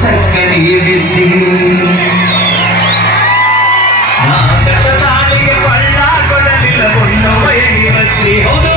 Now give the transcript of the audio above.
ಸಕ್ಕರೆ ಬಿತ್ತಿ ನಾನು ಕಟ್ಟತಾಳಿಗೆ ಬಳ್ಳಾ ಕೊಡಲಿಲ್ಲ ಗೊಣ್ಣು ವೈದಿವತಿ ಹೌದು